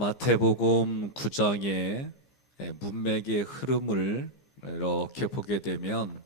마태복음 9장의 문맥의 흐름을 이렇게 보게 되면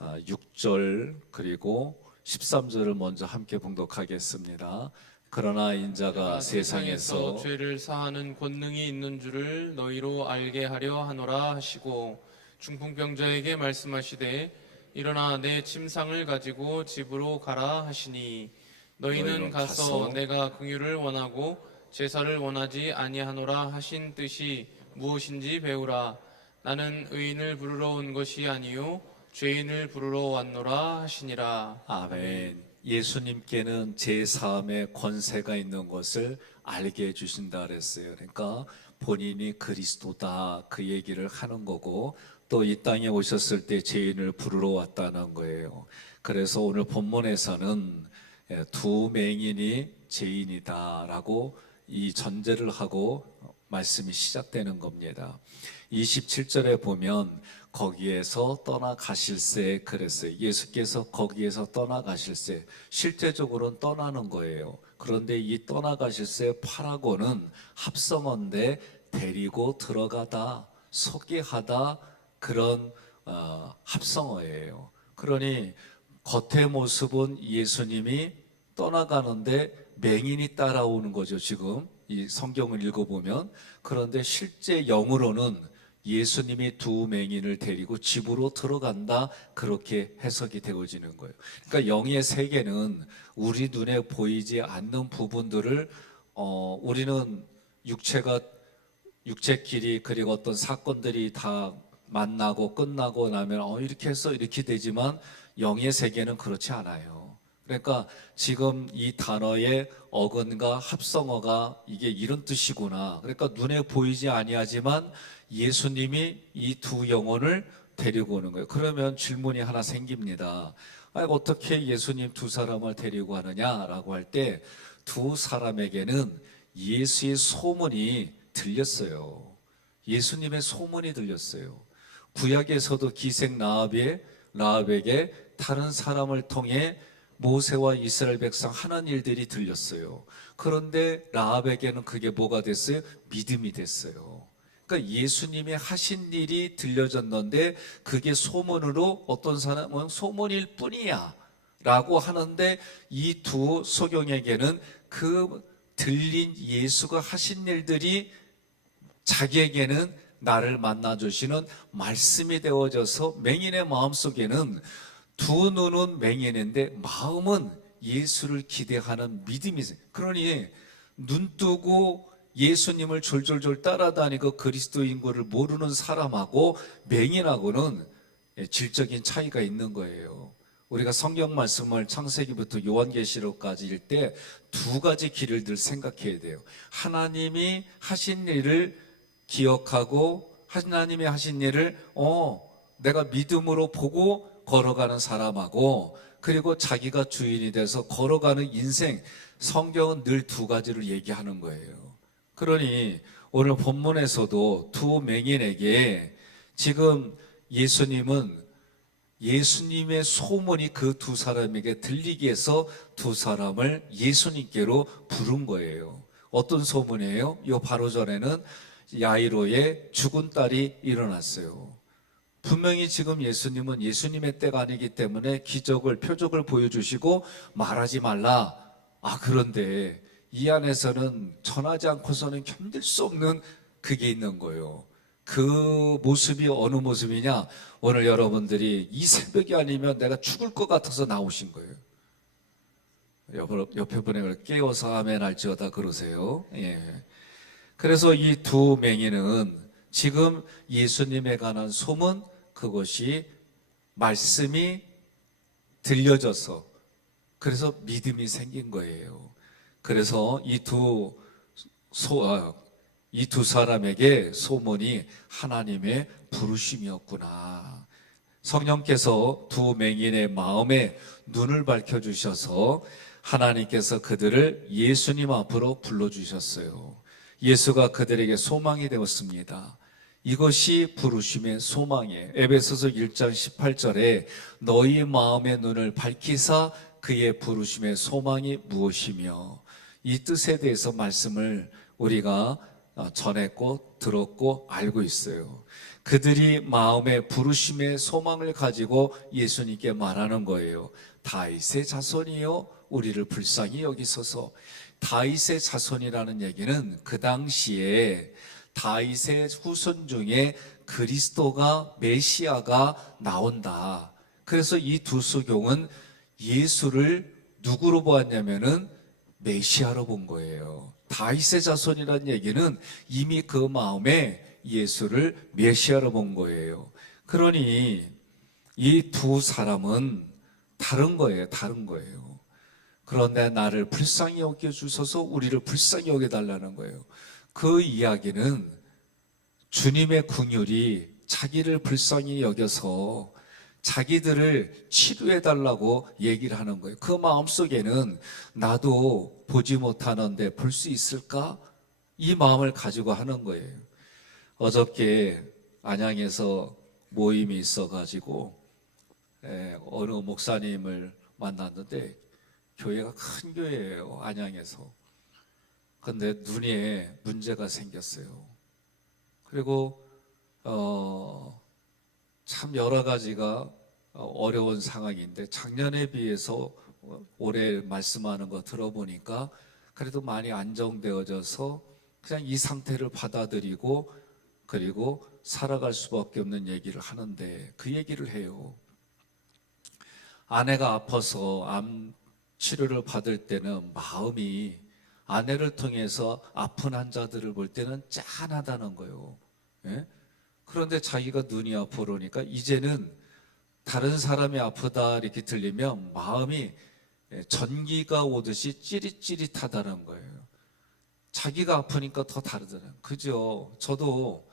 6절 그리고 13절을 먼저 함께 봉독하겠습니다. 그러나 인자가 세상에서 죄를 사하는 권능이 있는 줄을 너희로 알게 하려 하노라 하시고, 중풍병자에게 말씀하시되 일어나 내 침상을 가지고 집으로 가라 하시니, 너희는 가서 내가 긍휼을 원하고 제사를 원하지 아니하노라 하신 뜻이 무엇인지 배우라. 나는 의인을 부르러 온 것이 아니요 죄인을 부르러 왔노라 하시니라. 아멘. 예수님께는 제사함의 권세가 있는 것을 알게 해주신다 그랬어요. 그러니까 본인이 그리스도다 그 얘기를 하는 거고, 또 이 땅에 오셨을 때 죄인을 부르러 왔다는 거예요. 그래서 오늘 본문에서는 두 맹인이 죄인이다라고 이 전제를 하고 말씀이 시작되는 겁니다. 27절에 보면 거기에서 떠나가실세 그랬어요. 예수께서 거기에서 떠나가실세, 실제적으로는 떠나는 거예요. 그런데 이 떠나가실세 파라고는 합성어인데 데리고 들어가다, 소개하다, 그런 합성어예요. 그러니 겉의 모습은 예수님이 떠나가는데 맹인이 따라오는 거죠. 지금 이 성경을 읽어보면. 그런데 실제 영으로는 예수님이 두 맹인을 데리고 집으로 들어간다, 그렇게 해석이 되어지는 거예요. 그러니까 영의 세계는 우리 눈에 보이지 않는 부분들을 우리는 육체끼리 그리고 어떤 사건들이 다 만나고 끝나고 나면 이렇게 해서 이렇게 되지만, 영의 세계는 그렇지 않아요. 그러니까 지금 이 단어의 어근과 합성어가 이게 이런 뜻이구나. 그러니까 눈에 보이지 아니하지만 예수님이 이 두 영혼을 데리고 오는 거예요. 그러면 질문이 하나 생깁니다. 어떻게 예수님 두 사람을 데리고 하느냐라고 할 때, 두 사람에게는 예수의 소문이 들렸어요. 예수님의 소문이 들렸어요. 구약에서도 기생 라합에게 다른 사람을 통해 모세와 이스라엘 백성 하는 일들이 들렸어요. 그런데 라합에게는 그게 뭐가 됐어요? 믿음이 됐어요. 그러니까 예수님의 하신 일이 들려졌는데 그게 소문으로, 어떤 사람은 소문일 뿐이야 라고 하는데, 이 두 소경에게는 그 들린 예수가 하신 일들이 자기에게는 나를 만나주시는 말씀이 되어져서, 맹인의 마음속에는 두 눈은 맹인인데 마음은 예수를 기대하는 믿음이 있어요. 그러니 눈 뜨고 예수님을 졸졸졸 따라다니고 그리스도인 것을 모르는 사람하고 맹인하고는 질적인 차이가 있는 거예요. 우리가 성경 말씀을 창세기부터 요한계시록까지 읽을 때 두 가지 길을 늘 생각해야 돼요. 하나님이 하신 일을 기억하고 하나님이 하신 일을 내가 믿음으로 보고 걸어가는 사람하고, 그리고 자기가 주인이 돼서 걸어가는 인생, 성경은 늘 두 가지를 얘기하는 거예요. 그러니 오늘 본문에서도 두 맹인에게 지금 예수님의 소문이 그 두 사람에게 들리게 해서 두 사람을 예수님께로 부른 거예요. 어떤 소문이에요? 요 바로 전에는 야이로의 죽은 딸이 일어났어요. 분명히 지금 예수님은 예수님의 때가 아니기 때문에 표적을 보여주시고 말하지 말라. 그런데 이 안에서는 전하지 않고서는 견딜 수 없는 그게 있는 거예요. 그 모습이 어느 모습이냐? 오늘 여러분들이 이 새벽이 아니면 내가 죽을 것 같아서 나오신 거예요. 옆에 분에게 깨워서 아멘 할지어다 그러세요. 그래서 이 두 맹인은 지금 예수님에 관한 소문, 그것이 말씀이 들려져서 그래서 믿음이 생긴 거예요. 그래서 이 두 사람에게 소문이 하나님의 부르심이었구나. 성령께서 두 맹인의 마음에 눈을 밝혀주셔서 하나님께서 그들을 예수님 앞으로 불러주셨어요. 예수가 그들에게 소망이 되었습니다. 이것이 부르심의 소망이에요. 에베소서 1장 18절에 너희 마음의 눈을 밝히사 그의 부르심의 소망이 무엇이며, 이 뜻에 대해서 말씀을 우리가 전했고 들었고 알고 있어요. 그들이 마음의 부르심의 소망을 가지고 예수님께 말하는 거예요. 다윗의 자손이요 우리를 불쌍히 여기소서. 다윗의 자손이라는 얘기는 그 당시에 다윗의 후손 중에 그리스도가 메시아가 나온다. 그래서 이 두 수경은 예수를 누구로 보았냐면은 메시아로 본 거예요. 다윗의 자손이라는 얘기는 이미 그 마음에 예수를 메시아로 본 거예요. 그러니 이 두 사람은 다른 거예요. 다른 거예요. 그런데 나를 불쌍히 여겨주셔서 우리를 불쌍히 여겨달라는 거예요. 그 이야기는 주님의 긍휼이 자기를 불쌍히 여겨서 자기들을 치료해달라고 얘기를 하는 거예요. 그 마음속에는 나도 보지 못하는데 볼 수 있을까? 이 마음을 가지고 하는 거예요. 어저께 안양에서 모임이 있어가지고 어느 목사님을 만났는데 교회가 큰 교회예요. 안양에서. 근데 눈에 문제가 생겼어요. 그리고 참 여러 가지가 어려운 상황인데 작년에 비해서 올해 말씀하는 거 들어보니까 그래도 많이 안정되어져서 그냥 이 상태를 받아들이고 그리고 살아갈 수밖에 없는 얘기를 하는데 그 얘기를 해요. 아내가 아파서 암 치료를 받을 때는 마음이 아내를 통해서 아픈 환자들을 볼 때는 짠하다는 거예요. 예? 그런데 자기가 눈이 아프고 그러니까 이제는 다른 사람이 아프다 이렇게 들리면 마음이 전기가 오듯이 찌릿찌릿하다는 거예요. 자기가 아프니까 더 다르잖아요. 그죠? 저도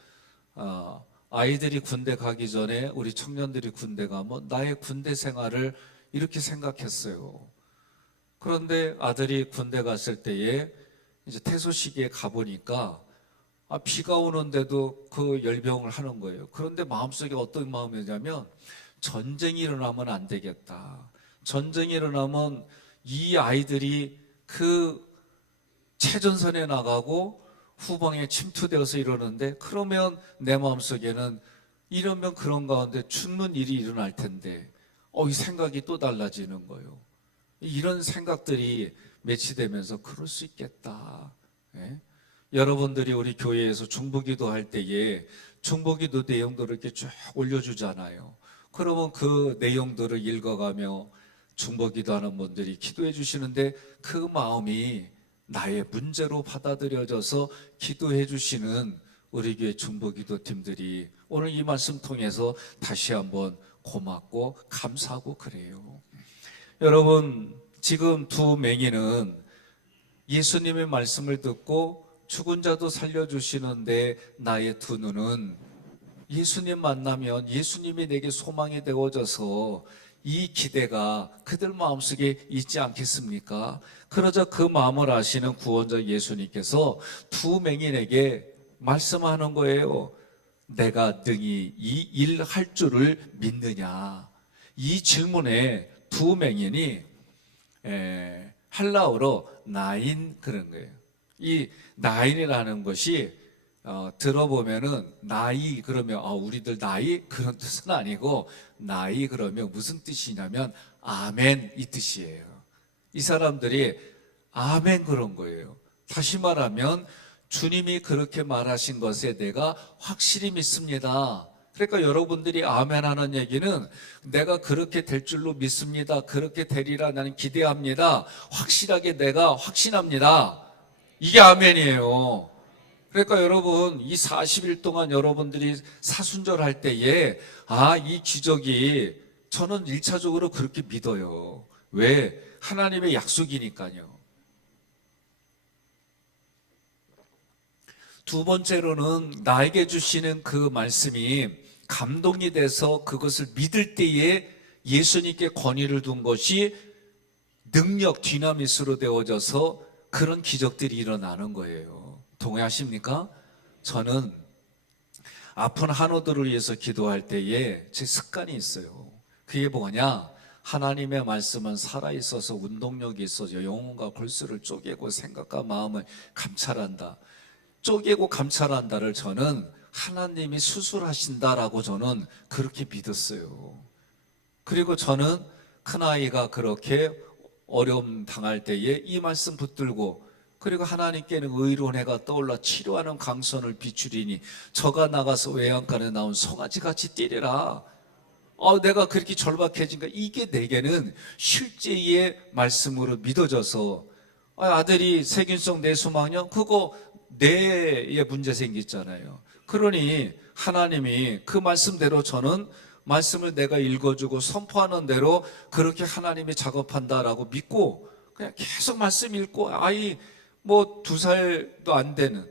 아이들이 군대 가기 전에 우리 청년들이 군대 가면 나의 군대 생활을 이렇게 생각했어요. 그런데 아들이 군대 갔을 때에 이제 퇴소식에 가보니까 비가 오는데도 그 열병을 하는 거예요. 그런데 마음속에 어떤 마음이냐면 전쟁이 일어나면 안 되겠다. 전쟁이 일어나면 이 아이들이 그 최전선에 나가고 후방에 침투되어서 이러는데 그러면 내 마음속에는 이러면 그런 가운데 죽는 일이 일어날 텐데 이 생각이 또 달라지는 거예요. 이런 생각들이 매치되면서 그럴 수 있겠다. 예? 여러분들이 우리 교회에서 중보기도 할 때에 중보기도 내용들을 이렇게 쭉 올려주잖아요. 그러면 그 내용들을 읽어가며 중보기도하는 분들이 기도해 주시는데 그 마음이 나의 문제로 받아들여져서 기도해 주시는 우리 교회 중보기도팀들이 오늘 이 말씀 통해서 다시 한번 고맙고 감사하고 그래요. 여러분 지금 두 맹인은 예수님의 말씀을 듣고 죽은 자도 살려주시는데 나의 두 눈은 예수님 만나면 예수님이 내게 소망이 되어져서 이 기대가 그들 마음속에 있지 않겠습니까? 그러자 그 마음을 아시는 구원자 예수님께서 두 맹인에게 말씀하는 거예요. 내가 능히 이 일 할 줄을 믿느냐? 이 질문에 두 맹인이 헬라어로 나인 그런 거예요. 이 나인이라는 것이 들어보면은 나이 그러면 우리들 나이 그런 뜻은 아니고 나이 그러면 무슨 뜻이냐면 아멘 이 뜻이에요. 이 사람들이 아멘 그런 거예요. 다시 말하면 주님이 그렇게 말하신 것에 내가 확실히 믿습니다. 그러니까 여러분들이 아멘 하는 얘기는 내가 그렇게 될 줄로 믿습니다. 그렇게 되리라 나는 기대합니다. 확실하게 내가 확신합니다. 이게 아멘이에요. 그러니까 여러분 이 40일 동안 여러분들이 사순절할 때에 이 기적이 저는 1차적으로 그렇게 믿어요. 왜? 하나님의 약속이니까요. 두 번째로는 나에게 주시는 그 말씀이 감동이 돼서 그것을 믿을 때에 예수님께 권위를 둔 것이 능력 디나미스로 되어져서 그런 기적들이 일어나는 거예요. 동의하십니까? 저는 아픈 한우들을 위해서 기도할 때에 제 습관이 있어요. 그게 뭐냐? 하나님의 말씀은 살아있어서 운동력이 있어서 영혼과 골수를 쪼개고 생각과 마음을 감찰한다. 쪼개고 감찰한다를 저는 하나님이 수술하신다라고 저는 그렇게 믿었어요. 그리고 저는 큰아이가 그렇게 어려움 당할 때에 이 말씀 붙들고, 그리고 하나님께는 의론해가 떠올라 치료하는 강선을 비추리니 저가 나가서 외양간에 나온 송아지같이 뛰리라. 내가 그렇게 절박해진가? 이게 내게는 실제의 말씀으로 믿어져서, 아들이 세균성 뇌수막염 그거 뇌에 문제 생겼잖아요. 그러니 하나님이 그 말씀대로 저는 말씀을 내가 읽어주고 선포하는 대로 그렇게 하나님이 작업한다라고 믿고 그냥 계속 말씀 읽고, 아이 뭐 2살도 안 되는,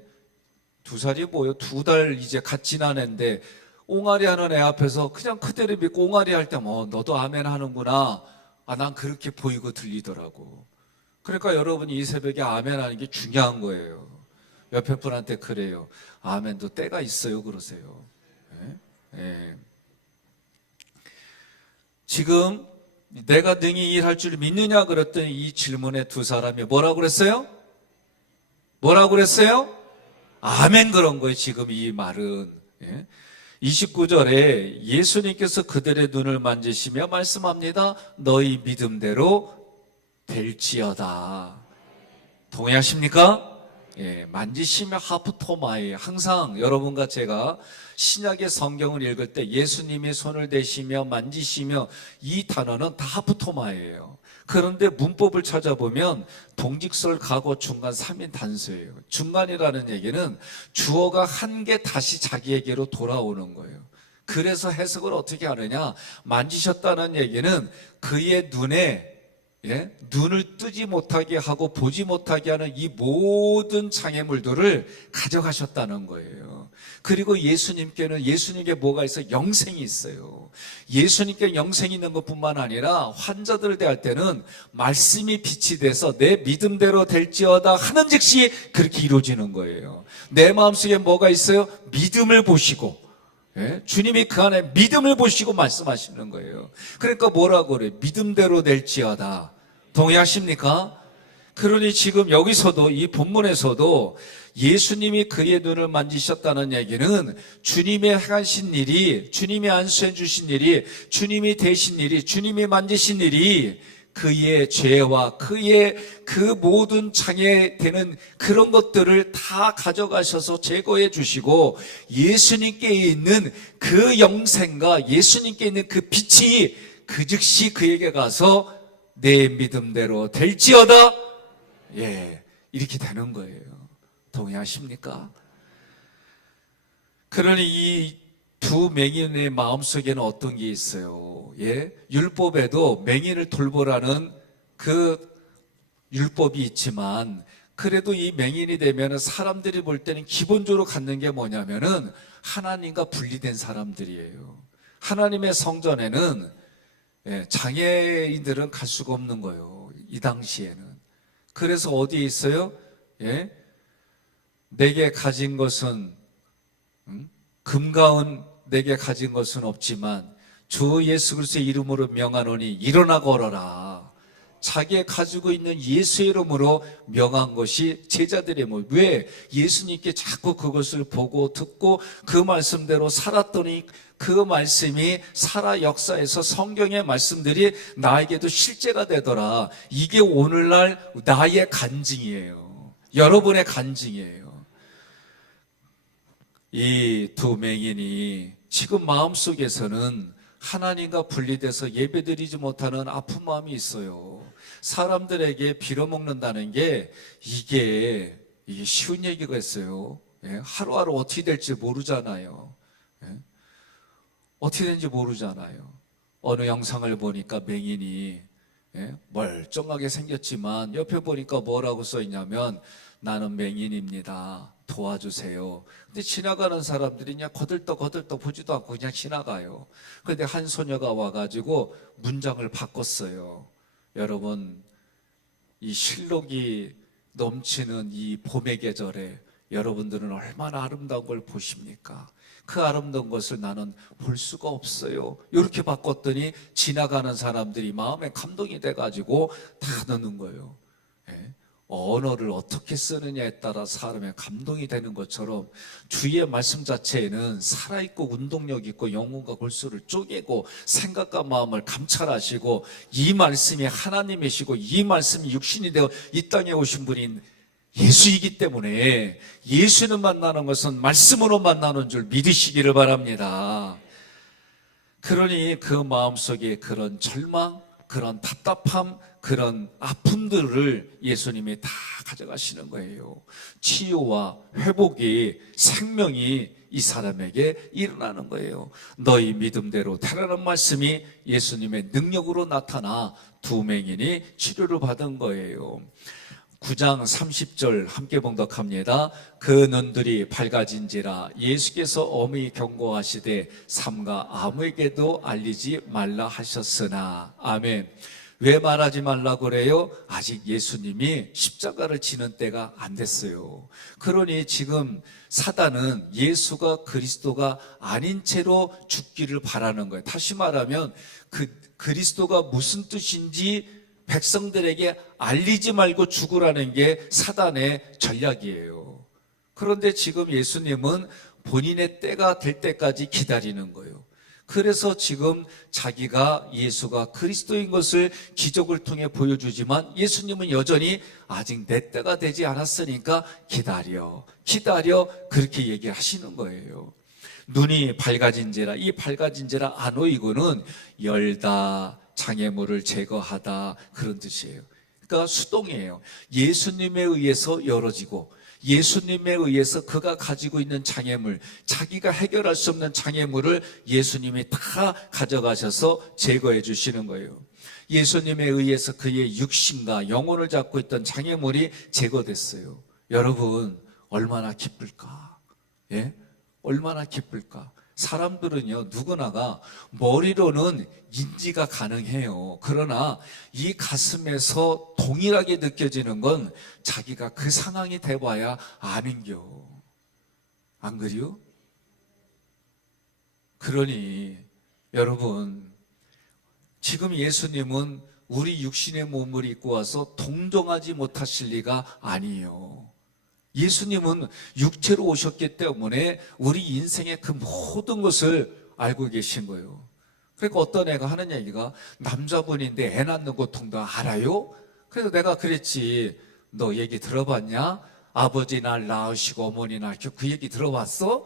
2살이 뭐요? 2달 이제 갓 지난 애인데 옹알이 하는 애 앞에서 그냥 그대로 믿고 옹알이 할 때 너도 아멘 하는구나. 난 그렇게 보이고 들리더라고. 그러니까 여러분이 이 새벽에 아멘 하는 게 중요한 거예요. 옆에 분한테 그래요. 아멘도 때가 있어요. 그러세요. 예? 지금 내가 능히 일할 줄 믿느냐 그랬더니 이 질문에 두 사람이 뭐라고 그랬어요? 뭐라고 그랬어요? 아멘 그런 거예요. 지금 이 말은. 29절에 예수님께서 그들의 눈을 만지시며 말씀합니다. 너희 믿음대로 될지어다. 동의하십니까? 만지시며 하프토마에, 항상 여러분과 제가 신약의 성경을 읽을 때 예수님이 손을 대시며 만지시며, 이 단어는 다 하프토마예요. 그런데 문법을 찾아보면 동직설, 가고, 중간 3인 단수예요. 중간이라는 얘기는 주어가 한 개 다시 자기에게로 돌아오는 거예요. 그래서 해석을 어떻게 하느냐, 만지셨다는 얘기는 그의 눈에 눈을 뜨지 못하게 하고 보지 못하게 하는 이 모든 장애물들을 가져가셨다는 거예요. 그리고 예수님께 뭐가 있어요? 영생이 있어요. 예수님께 영생이 있는 것뿐만 아니라 환자들을 대할 때는 말씀이 빛이 돼서 내 믿음대로 될지어다 하는 즉시 그렇게 이루어지는 거예요. 내 마음속에 뭐가 있어요? 믿음을 보시고, 주님이 그 안에 믿음을 보시고 말씀하시는 거예요. 그러니까 뭐라고 그래요? 믿음대로 될지어다. 동의하십니까? 그러니 지금 여기서도 이 본문에서도 예수님이 그의 눈을 만지셨다는 얘기는 주님이 행하신 일이, 주님이 안수해 주신 일이, 주님이 되신 일이, 주님이 만지신 일이 그의 죄와 그의 그 모든 장애되는 그런 것들을 다 가져가셔서 제거해 주시고, 예수님께 있는 그 영생과 예수님께 있는 그 빛이 그 즉시 그에게 가서 내 믿음대로 될지어다. 이렇게 되는 거예요. 동의하십니까? 그러니 이 두 맹인의 마음속에는 어떤 게 있어요? 율법에도 맹인을 돌보라는 그 율법이 있지만, 그래도 이 맹인이 되면 사람들이 볼 때는 기본적으로 갖는 게 뭐냐면은 하나님과 분리된 사람들이에요. 하나님의 성전에는 장애인들은 갈 수가 없는 거예요. 이 당시에는. 그래서 어디에 있어요? 내게 가진 것은 금가운 내게 가진 것은 없지만 주 예수 그리스도의 이름으로 명하노니 일어나 걸어라. 자기가 가지고 있는 예수의 이름으로 명한 것이 제자들의 모습. 왜? 예수님께 자꾸 그것을 보고 듣고 그 말씀대로 살았더니 그 말씀이 살아 역사에서 성경의 말씀들이 나에게도 실제가 되더라. 이게 오늘날 나의 간증이에요. 여러분의 간증이에요. 이 두 맹인이 지금 마음속에서는 하나님과 분리돼서 예배드리지 못하는 아픈 마음이 있어요. 사람들에게 빌어먹는다는 게 이게 쉬운 얘기가 있어요. 하루하루 어떻게 될지 모르잖아요. 어떻게 되는지 모르잖아요. 어느 영상을 보니까 맹인이 멀쩡하게 생겼지만 옆에 보니까 뭐라고 써있냐면 나는 맹인입니다. 도와주세요. 근데 지나가는 사람들이 그냥 거들떠 보지도 않고 그냥 지나가요. 그런데 한 소녀가 와가지고 문장을 바꿨어요. 여러분, 이 실록이 넘치는 이 봄의 계절에 여러분들은 얼마나 아름다운 걸 보십니까? 그 아름다운 것을 나는 볼 수가 없어요. 이렇게 바꿨더니 지나가는 사람들이 마음에 감동이 돼가지고 다 넣는 거예요. 언어를 어떻게 쓰느냐에 따라 사람의 감동이 되는 것처럼 주의 말씀 자체에는 살아있고 운동력 있고 영혼과 골수를 쪼개고 생각과 마음을 감찰하시고 이 말씀이 하나님이시고 이 말씀이 육신이 되어 이 땅에 오신 분인 예수이기 때문에 예수는 만나는 것은 말씀으로 만나는 줄 믿으시기를 바랍니다. 그러니 그 마음속에 그런 절망, 그런 답답함, 그런 아픔들을 예수님이 다 가져가시는 거예요. 치유와 회복이, 생명이 이 사람에게 일어나는 거예요. 너희 믿음대로 되라는 말씀이 예수님의 능력으로 나타나 두 맹인이 치료를 받은 거예요. 9장 30절 함께 봉독합니다. 그 눈들이 밝아진지라 예수께서 엄히 경고하시되 삼가 아무에게도 알리지 말라 하셨으나. 아멘. 왜 말하지 말라고 그래요? 아직 예수님이 십자가를 지는 때가 안 됐어요. 그러니 지금 사단은 예수가 그리스도가 아닌 채로 죽기를 바라는 거예요. 다시 말하면 그 그리스도가 무슨 뜻인지 백성들에게 알리지 말고 죽으라는 게 사단의 전략이에요. 그런데 지금 예수님은 본인의 때가 될 때까지 기다리는 거예요. 그래서 지금 자기가 예수가 그리스도인 것을 기적을 통해 보여주지만 예수님은 여전히 아직 내 때가 되지 않았으니까 기다려 그렇게 얘기하시는 거예요. 눈이 밝아진지라, 이 밝아진지라 아노이고는 열다, 장애물을 제거하다, 그런 뜻이에요. 그러니까 수동이에요. 예수님에 의해서 열어지고 예수님에 의해서 그가 가지고 있는 장애물, 자기가 해결할 수 없는 장애물을 예수님이 다 가져가셔서 제거해 주시는 거예요. 예수님에 의해서 그의 육신과 영혼을 잡고 있던 장애물이 제거됐어요. 여러분 얼마나 기쁠까? 예? 얼마나 기쁠까? 사람들은요, 누구나가 머리로는 인지가 가능해요. 그러나 이 가슴에서 동일하게 느껴지는 건 자기가 그 상황이 돼봐야 아는겨. 안 그래요? 그러니 여러분, 지금 예수님은 우리 육신의 몸을 입고 와서 동정하지 못하실 리가 아니에요. 예수님은 육체로 오셨기 때문에 우리 인생의 그 모든 것을 알고 계신 거예요. 그러니까 어떤 애가 하는 얘기가, 남자분인데 애 낳는 고통도 알아요? 그래서 내가 그랬지, 너 얘기 들어봤냐? 아버지 날 낳으시고 어머니 낳으시고 그 얘기 들어봤어?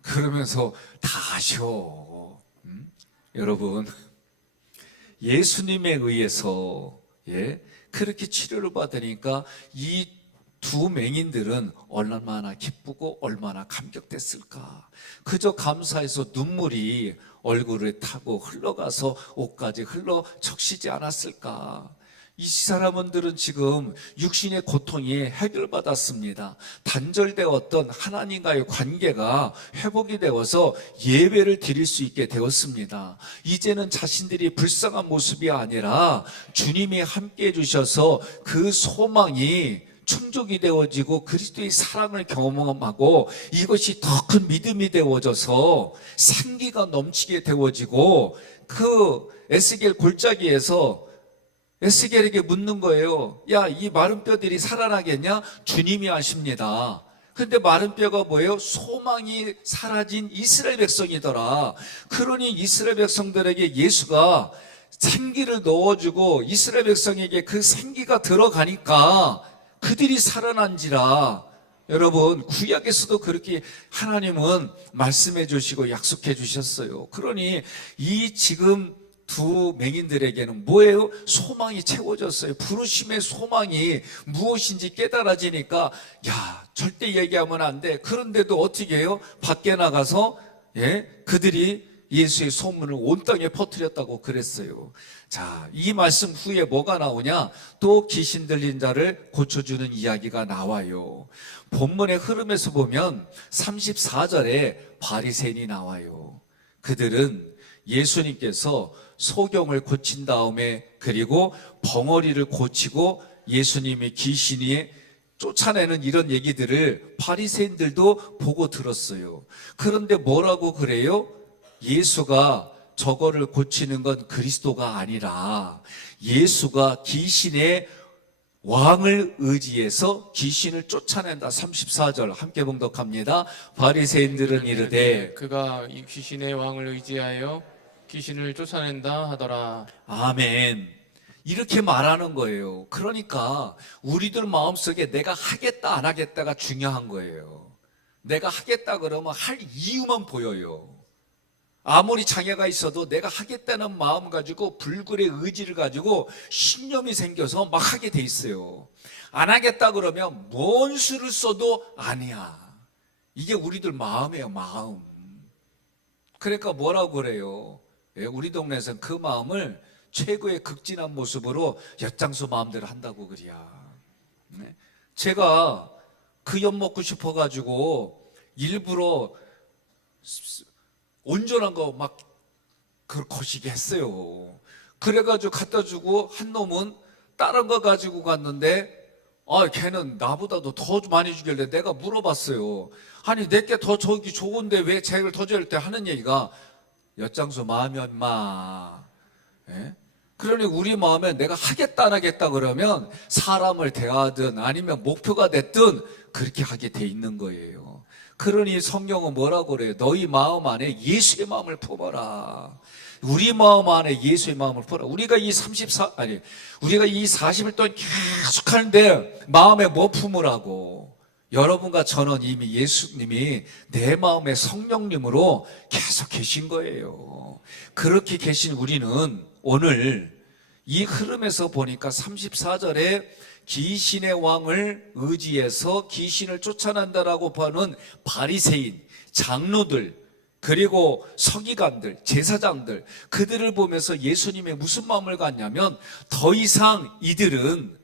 그러면서 다 아셔. 여러분, 예수님에 의해서 그렇게 치료를 받으니까 이 두 맹인들은 얼마나 기쁘고 얼마나 감격됐을까. 그저 감사해서 눈물이 얼굴에 타고 흘러가서 옷까지 흘러 적시지 않았을까. 이 사람들은 지금 육신의 고통이 해결받았습니다. 단절되었던 하나님과의 관계가 회복이 되어서 예배를 드릴 수 있게 되었습니다. 이제는 자신들이 불쌍한 모습이 아니라 주님이 함께 해주셔서 그 소망이 충족이 되어지고 그리스도의 사랑을 경험하고 이것이 더 큰 믿음이 되어져서 생기가 넘치게 되어지고, 그 에스겔 골짜기에서 에스겔에게 묻는 거예요. 야, 이 마른 뼈들이 살아나겠냐? 주님이 아십니다. 근데 마른 뼈가 뭐예요? 소망이 사라진 이스라엘 백성이더라. 그러니 이스라엘 백성들에게 예수가 생기를 넣어주고 이스라엘 백성에게 그 생기가 들어가니까 그들이 살아난지라. 여러분, 구약에서도 그렇게 하나님은 말씀해 주시고 약속해 주셨어요. 그러니 이 지금 두 맹인들에게는 뭐예요? 소망이 채워졌어요. 부르심의 소망이 무엇인지 깨달아지니까, 야, 절대 얘기하면 안 돼. 그런데도 어떻게 해요? 밖에 나가서 그들이 예수의 소문을 온 땅에 퍼뜨렸다고 그랬어요. 자, 이 말씀 후에 뭐가 나오냐? 또 귀신 들린 자를 고쳐주는 이야기가 나와요. 본문의 흐름에서 보면 34절에 바리새인이 나와요. 그들은 예수님께서 소경을 고친 다음에, 그리고 벙어리를 고치고 예수님이 귀신이 쫓아내는 이런 얘기들을 바리새인들도 보고 들었어요. 그런데 뭐라고 그래요? 예수가 저거를 고치는 건 그리스도가 아니라 예수가 귀신의 왕을 의지해서 귀신을 쫓아낸다. 34절 함께 봉독합니다. 바리새인들은 이르되 그가 이 귀신의 왕을 의지하여 귀신을 쫓아낸다 하더라. 아멘. 이렇게 말하는 거예요. 그러니까 우리들 마음속에 내가 하겠다 안 하겠다가 중요한 거예요. 내가 하겠다 그러면 할 이유만 보여요. 아무리 장애가 있어도 내가 하겠다는 마음 가지고 불굴의 의지를 가지고 신념이 생겨서 막 하게 돼 있어요. 안 하겠다 그러면 뭔 수를 써도 아니야. 이게 우리들 마음이에요, 마음. 그러니까 뭐라고 그래요? 예, 우리 동네에서는 그 마음을 최고의 극진한 모습으로 엿장수 마음대로 한다고 그래야. 네. 제가 그 엿 먹고 싶어가지고 일부러 온전한 거 막 그걸 거시기 했어요. 그래가지고 갖다 주고 한 놈은 다른 거 가지고 갔는데 걔는 나보다도 더 많이 주길래 내가 물어봤어요. 아니 내게 더 저기 좋은데 왜 쟤를 더 줄 때 하는 얘기가 엿장수 마음이 엄마. 예? 그러니 우리 마음에 내가 하겠다 안 하겠다 그러면 사람을 대하든 아니면 목표가 됐든 그렇게 하게 돼 있는 거예요. 그러니 성경은 뭐라고 그래요? 너희 마음 안에 예수의 마음을 품어라. 우리 마음 안에 예수의 마음을 품어라. 우리가 이 40일 동안 계속 하는데 마음에 뭐 품으라고? 여러분과 저는 이미 예수님이 내 마음에 성령님으로 계속 계신 거예요. 그렇게 계신 우리는 오늘 이 흐름에서 보니까 34절에 귀신의 왕을 의지해서 귀신을 쫓아낸다라고 하는 바리새인, 장로들, 그리고 서기관들, 제사장들, 그들을 보면서 예수님의 무슨 마음을 갖냐면 더 이상 이들은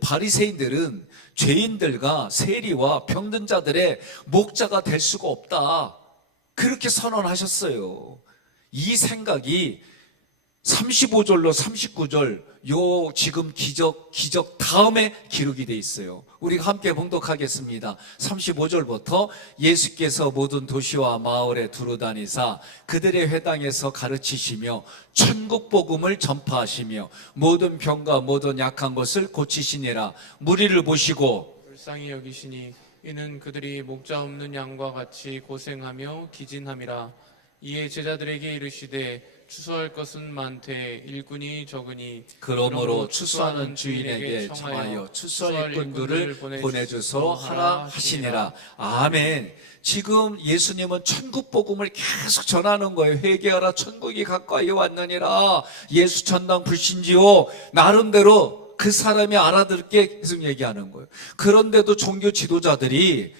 바리새인들은 죄인들과 세리와 병든 자들의 목자가 될 수가 없다. 그렇게 선언하셨어요. 이 생각이 35절로 39절 요 지금 기적 다음에 기록이 돼 있어요. 우리가 함께 봉독하겠습니다. 35절부터 예수께서 모든 도시와 마을에 두루다니사 그들의 회당에서 가르치시며 천국 복음을 전파하시며 모든 병과 모든 약한 것을 고치시니라. 무리를 보시고 불쌍히 여기시니 이는 그들이 목자 없는 양과 같이 고생하며 기진함이라. 이에 제자들에게 이르시되 추수할 것은 많되 일꾼이 적으니 그러므로 추수하는 주인에게 청하여 추수할 일꾼들을 보내주소 하라 하시니라. 아멘. 지금 예수님은 천국 복음을 계속 전하는 거예요. 회개하라 천국이 가까이 왔느니라. 예수 전당 불신지요. 나름대로 그 사람이 알아듣게 계속 얘기하는 거예요. 그런데도 종교 지도자들이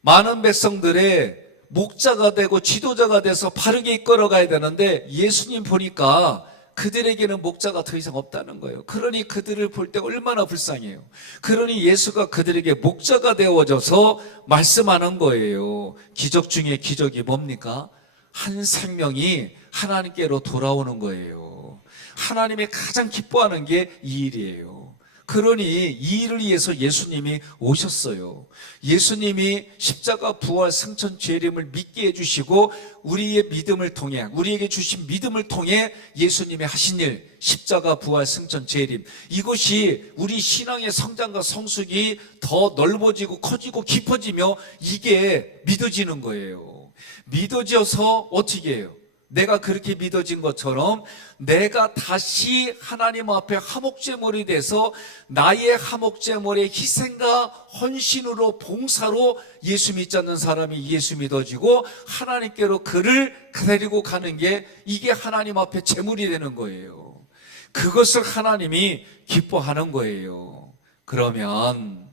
많은 백성들의 목자가 되고 지도자가 돼서 바르게 이끌어가야 되는데 예수님 보니까 그들에게는 목자가 더 이상 없다는 거예요. 그러니 그들을 볼 때 얼마나 불쌍해요. 그러니 예수가 그들에게 목자가 되어져서 말씀하는 거예요. 기적 중에 기적이 뭡니까? 한 생명이 하나님께로 돌아오는 거예요. 하나님이 가장 기뻐하는 게 이 일이에요. 그러니 이 일을 위해서 예수님이 오셨어요. 예수님이 십자가 부활 승천 재림을 믿게 해주시고 우리의 믿음을 통해 우리에게 주신 믿음을 통해 예수님이 하신 일 십자가 부활 승천 재림 이것이 우리 신앙의 성장과 성숙이 더 넓어지고 커지고 깊어지며 이게 믿어지는 거예요. 믿어져서 어떻게 해요? 내가 그렇게 믿어진 것처럼 내가 다시 하나님 앞에 화목제물이 돼서 나의 화목제물의 희생과 헌신으로 봉사로 예수 믿지 않는 사람이 예수 믿어지고 하나님께로 그를 데리고 가는 게 이게 하나님 앞에 제물이 되는 거예요. 그것을 하나님이 기뻐하는 거예요. 그러면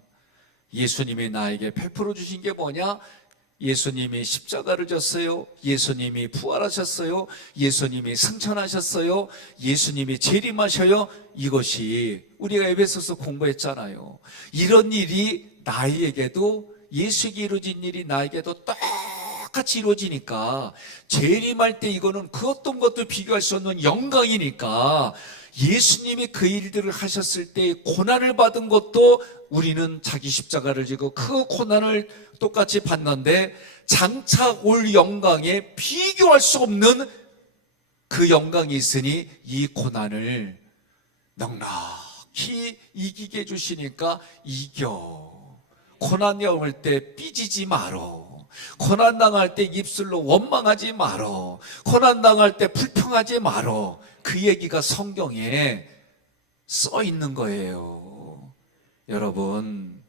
예수님이 나에게 베풀어 주신 게 뭐냐? 예수님이 십자가를 졌어요. 예수님이 부활하셨어요. 예수님이 승천하셨어요. 예수님이 재림하셔요. 이것이 우리가 에베소서 공부했잖아요. 이런 일이 나에게도 예수에게 이루어진 일이 나에게도 똑같이 이루어지니까 재림할 때 이거는 그 어떤 것도 비교할 수 없는 영광이니까 예수님이 그 일들을 하셨을 때 고난을 받은 것도 우리는 자기 십자가를 지고 그 고난을 똑같이 받는데 장차 올 영광에 비교할 수 없는 그 영광이 있으니 이 고난을 묵묵히 이기게 해주시니까 이겨. 고난이 올 때 삐지지 말어. 고난당할 때 입술로 원망하지 말어. 고난당할 때 불평하지 말어. 그 얘기가 성경에 써 있는 거예요. 여러분,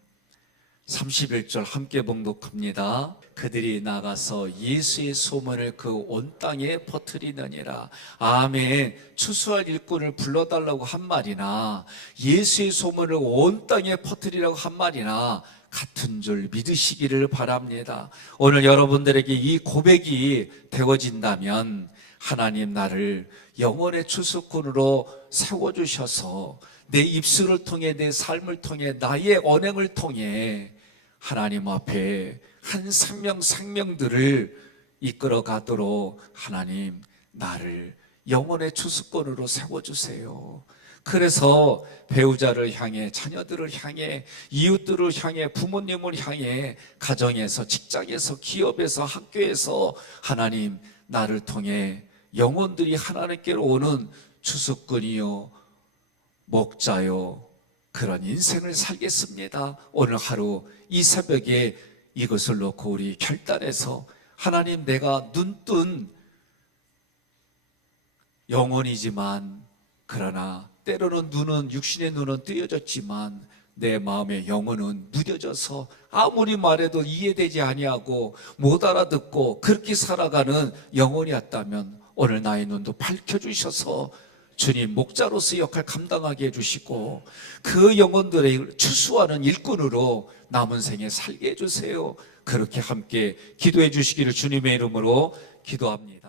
31절 함께 봉독합니다. 그들이 나가서 예수의 소문을 그 온 땅에 퍼뜨리느니라. 아멘. 추수할 일꾼을 불러달라고 한 말이나 예수의 소문을 온 땅에 퍼뜨리라고 한 말이나 같은 줄 믿으시기를 바랍니다. 오늘 여러분들에게 이 고백이 되어진다면 하나님 나를 영원의 추수꾼으로 세워주셔서 내 입술을 통해 내 삶을 통해 나의 언행을 통해 하나님 앞에 한 생명들을 이끌어 가도록 하나님 나를 영원의 추수꾼으로 세워주세요. 그래서 배우자를 향해, 자녀들을 향해, 이웃들을 향해, 부모님을 향해, 가정에서, 직장에서, 기업에서, 학교에서 하나님 나를 통해 영혼들이 하나님께로 오는 추수꾼이요 목자요 그런 인생을 살겠습니다. 오늘 하루 이 새벽에 이것을 놓고 우리 결단해서 하나님 내가 눈뜬 영혼이지만 그러나 때로는 눈은 육신의 눈은 뜨여졌지만 내 마음의 영혼은 무뎌져서 아무리 말해도 이해되지 아니하고 못 알아듣고 그렇게 살아가는 영혼이었다면 오늘 나의 눈도 밝혀주셔서 주님 목자로서 역할 감당하게 해주시고 그 영혼들의 추수하는 일꾼으로 남은 생에 살게 해주세요. 그렇게 함께 기도해 주시기를 주님의 이름으로 기도합니다.